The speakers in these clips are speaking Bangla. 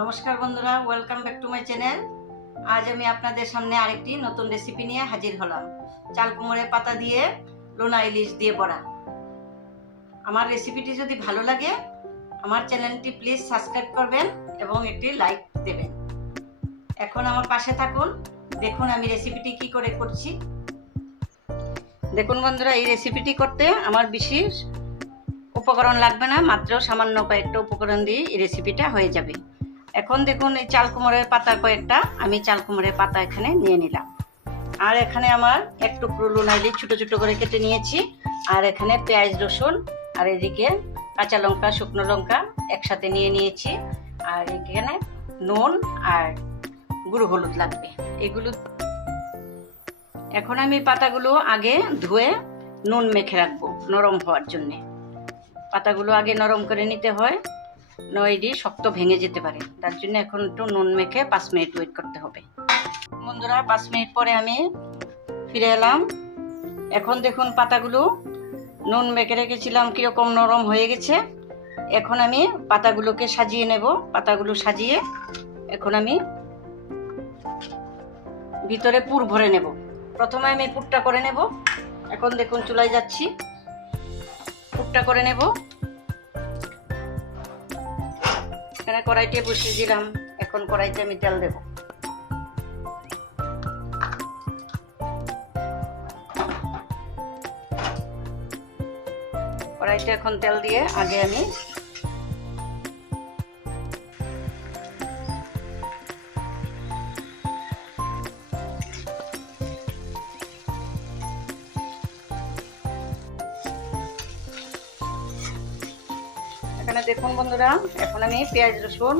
নমস্কার বন্ধুরা, welcome back to my channel. আজ আমি আপনাদের সামনে আরেকটি নতুন রেসিপি নিয়ে হাজির হলাম। চাল কুমড়োর পাতা দিয়ে লোনা ইলিশ দিয়ে বড়া। আমার রেসিপিটি যদি ভালো লাগে আমার চ্যানেলটি প্লিজ সাবস্ক্রাইব করবেন এবং একটি লাইক দেবেন। এখন আমার পাশে থাকুন, দেখুন আমি রেসিপিটি কি করে করছি। দেখুন বন্ধুরা, এই রেসিপিটি করতে আমার বিশেষ উপকরণ লাগবে না, মাত্র সামান্য কয়েকটা উপকরণ দিয়ে এই রেসিপিটা হয়ে যাবে। এখন দেখুন এই চাল কুমড়োর পাতা কয়েকটা আমি চাল কুমড়োর পাতা এখানে নিয়ে নিলাম। আর এখানে আমার এক টুকরো লোনা ইলিশ ছোটো ছোটো করে কেটে নিয়েছি। আর এখানে পেঁয়াজ রসুন আর এদিকে কাঁচা লঙ্কা শুকনো লঙ্কা একসাথে নিয়ে নিয়েছি। আর এখানে নুন আর গুঁড়ো হলুদ লাগবে এগুলো। এখন আমি পাতাগুলো আগে ধুয়ে নুন মেখে রাখবো নরম হওয়ার জন্যে। পাতাগুলো আগে নরম করে নিতে হয়, নইডি শক্ত ভেঙে যেতে পারে, তার জন্য এখন একটু নুন মেখে 5 মিনিট ওয়েট করতে হবে। বন্ধুরা 5 মিনিট পরে আমি ফিরে এলাম। এখন দেখুন পাতাগুলো নুন মেখে রেখেছিলাম কীরকম নরম হয়ে গেছে। এখন আমি পাতাগুলোকে সাজিয়ে নেব। পাতাগুলো সাজিয়ে এখন আমি ভিতরে পুর ভরে নেব। প্রথমে আমি পুরটা করে নেব। এখন দেখুন চুলায় যাচ্ছি, পুরটা করে নেব। এখানে কড়াইতে বসিয়ে দিলাম। এখন কড়াইতে আমি তেল দেব। কড়াইতে এখন তেল দিয়ে আগে আমি এখানে দেখুন বন্ধুরা, এখন আমি পেঁয়াজ রসুন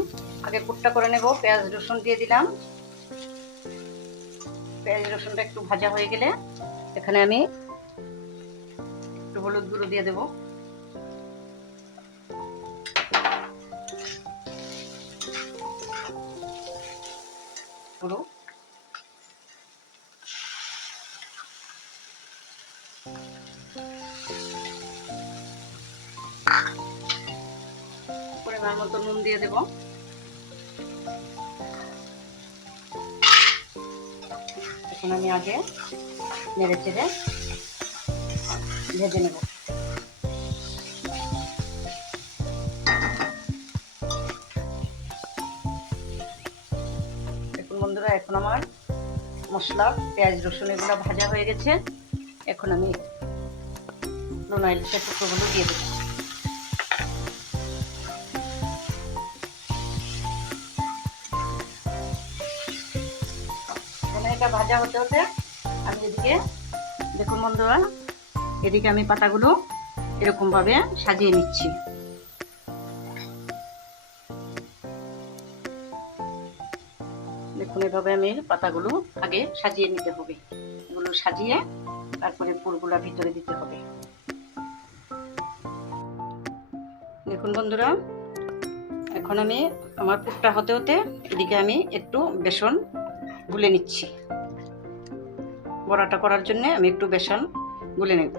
আগে কুটটা করে নেব। পেঁয়াজ রসুন দিয়ে দিলাম। পেঁয়াজ রসুনটা একটু ভাজা হয়ে গেলে এখানে আমি একটু হলুদ গুঁড়ো দিয়ে দেব। গুঁড়ো পরিমাণ মতো নুন দিয়ে দেব। এখন আমি আগে নেড়ে চেড়ে ভেজে নেব। দেখুন বন্ধুরা, এখন আমার মশলা পেঁয়াজ রসুন এগুলো ভাজা হয়ে গেছে। এখন আমি লোনা ইলিশের টুকরোগুলো দিয়ে দেব। এটা ভাজা হতে হতে আমি এদিকে দেখুন বন্ধুরা, এদিকে আমি পাতাগুলো এরকম ভাবে সাজিয়ে নিচ্ছি। দেখুন এভাবে আমি পাতাগুলো আগে সাজিয়ে নিতে হবে। এগুলো সাজিয়ে তারপরে পুরগুলা ভিতরে দিতে হবে। দেখুন বন্ধুরা, এখন আমি আমার পুরটা হতে হতে এদিকে আমি একটু বেসন গুলে নিচ্ছি। বড়াটা করার জন্য আমি একটু বেসন গুলে নেব।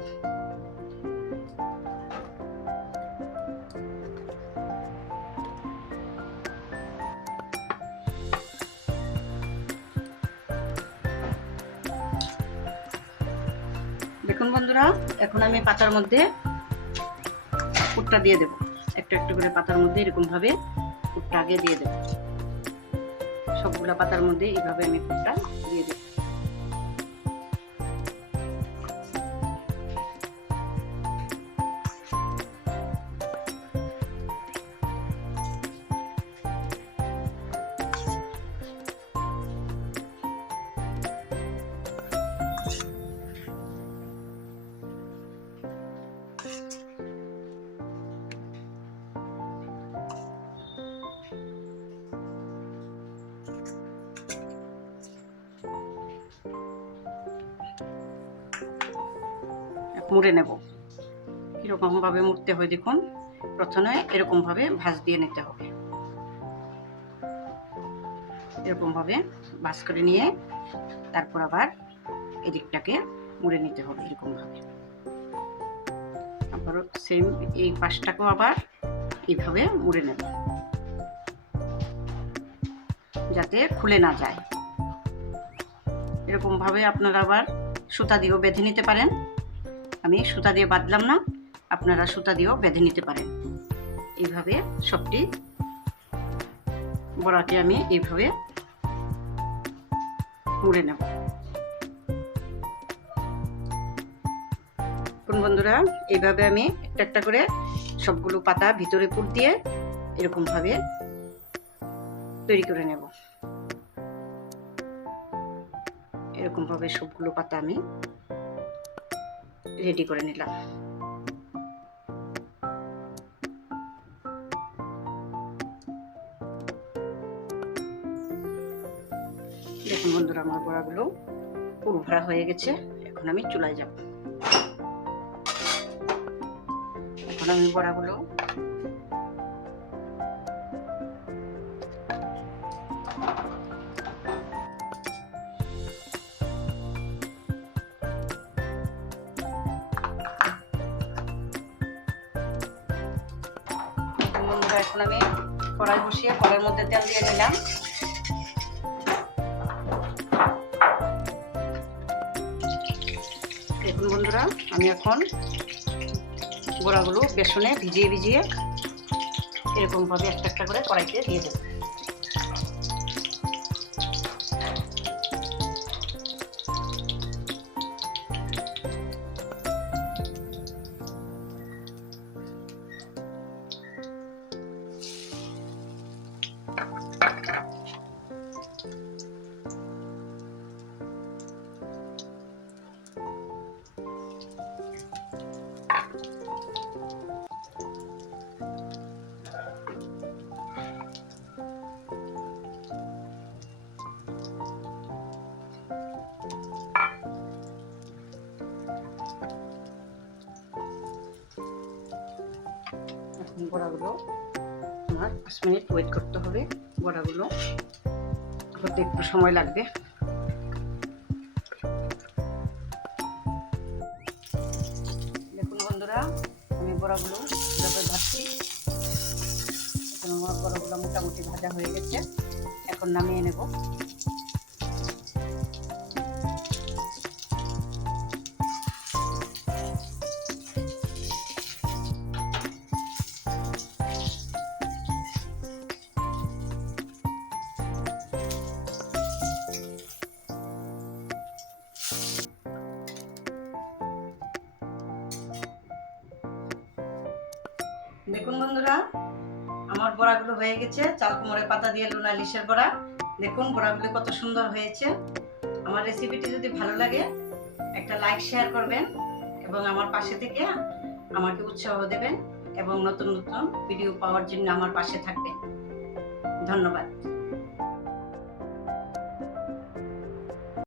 দেখুন বন্ধুরা, এখন আমি পাতার মধ্যে পুরটা দিয়ে দেব। একটু একটু করে পাতার মধ্যে এরকম ভাবে পুরটা আগে দিয়ে দেব। সবগুলা পাতার মধ্যে এইভাবে আমি পুরটা দিয়ে দেব। মুড়ে নেব। কিরকম ভাবে মুড়তে হয় দেখুন। প্রথমে এরকম ভাবে ভাঁজ দিয়ে নিতে হবে। এরকম ভাবে ভাঁজ করে নিয়ে তারপর আবার এদিকটাকে মুড়ে নিতে হবে এরকম ভাবে। আবার সেম এই পাশটাকেও আবার এইভাবে মুড়ে নেব। যাতে খুলে না যায়। এরকমভাবে আপনারা আবার সুতা দিয়েও বেঁধে নিতে পারেন। আমি সুতা দিয়ে বাঁধলাম না, আপনারা সুতা দিয়েও বেঁধে নিতে পারেন। এইভাবে সবটি বড়াকে আমি এইভাবে মুড়ে নেব। বন্ধুরা, এইভাবে আমি একটা একটা করে সবগুলো পাতা ভিতরে পুর দিয়ে এরকমভাবে তৈরি করে নেব। এরকমভাবে সবগুলো পাতা আমি রেডি করে নিলাম। দেখুন বন্ধুরা, আমার বড়াগুলো পুরো ভরা হয়ে গেছে। এখন আমি চুলায় যাব। এখন আমি বড়াগুলো এখন আমি কড়াই বসিয়ে কড়াইয়ের মধ্যে তেল দিয়ে নিলাম। দেখুন বন্ধুরা, আমি এখন বড়াগুলো বেসনে ভিজিয়ে ভিজিয়ে এরকমভাবে একটা একটা করে কড়াইতে দিয়ে দেব। বড়াগুলো আমার 5 মিনিট ওয়েট করতে হবে। বড়াগুলো হতে একটু সময় লাগবে। দেখুন বন্ধুরা, আমি বড়াগুলো এভাবে ভাজছি। এখন আমার বড়াগুলো মোটামুটি ভাজা হয়ে গেছে। এখন নামিয়ে নেব। দেখুন বন্ধুরা, আমার বড়াগুলো হয়ে গেছে। চাল কুমড়োর পাতা দিয়ে লুনা ইলিশের বড়া। দেখুন বড়াগুলো কত সুন্দর হয়েছে। আমার রেসিপিটি যদি ভালো লাগে একটা লাইক শেয়ার করবেন এবং আমার পাশে থেকে আমাকে উৎসাহ দেবেন এবং নতুন নতুন ভিডিও পাওয়ার জন্য আমার পাশে থাকবেন। ধন্যবাদ।